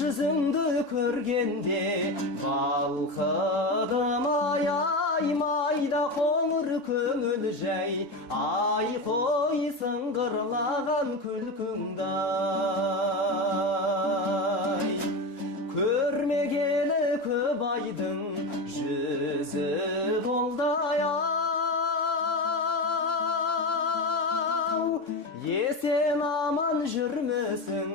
жүзіңді көргенде балқыдым ай майда қоңыр көңіл жай ай қой сыңғырлаған күлкіңдай көрмегелі көп айдың жүзі долдай есен аман жүрмісің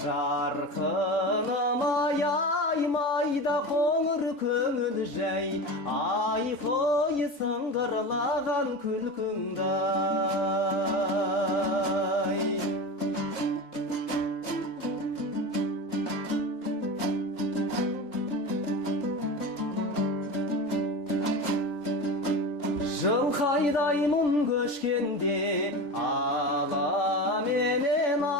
жарқыным ай майда қоңыр көңіл жай ай қой сыңғырлаған күлкіңдай жылқайдай мұң көшкенде ала менен ай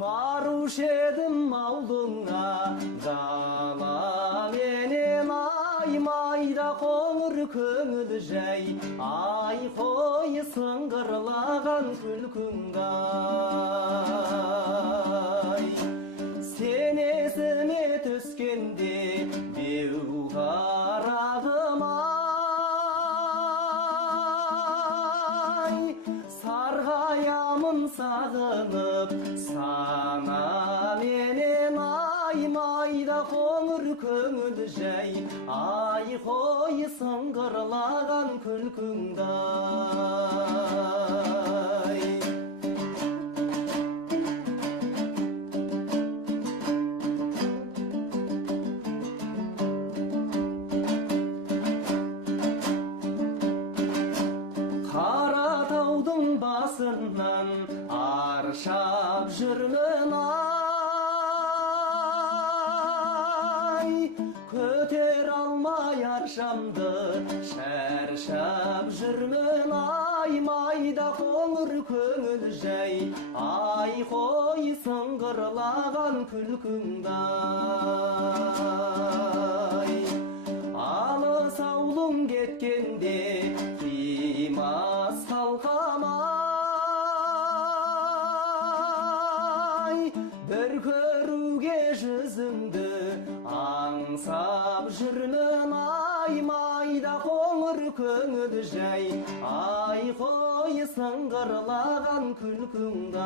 барушы едім ауылыңа дала менен ай майда қоңыр көңіл жай ай қой сыңғырлаған күлкіңдай сен есіме түскенде беу қарағым ай сарғаямын сағынып сана менен ай майда қоңыр көңіл жай ай қой сыңғырлаған күлкіңдай Қаратаудың басынан аршап жүрмін ай көтер алмай аршамды шаршап жүрмін ай майда қоңыр көңіл жай ай қой сыңғырлаған күлкіңдай алыс аулың кеткенде қимас қалқам ай бір көруге жүзіңді аңсап жүрмін ай майда қоңыр көңіл жай ай қой сыңғырлаған күлкіңдай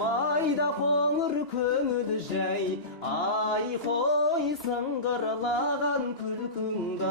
майда қоңыр көңіл жай ай қой сыңғырлаған күлкіңдай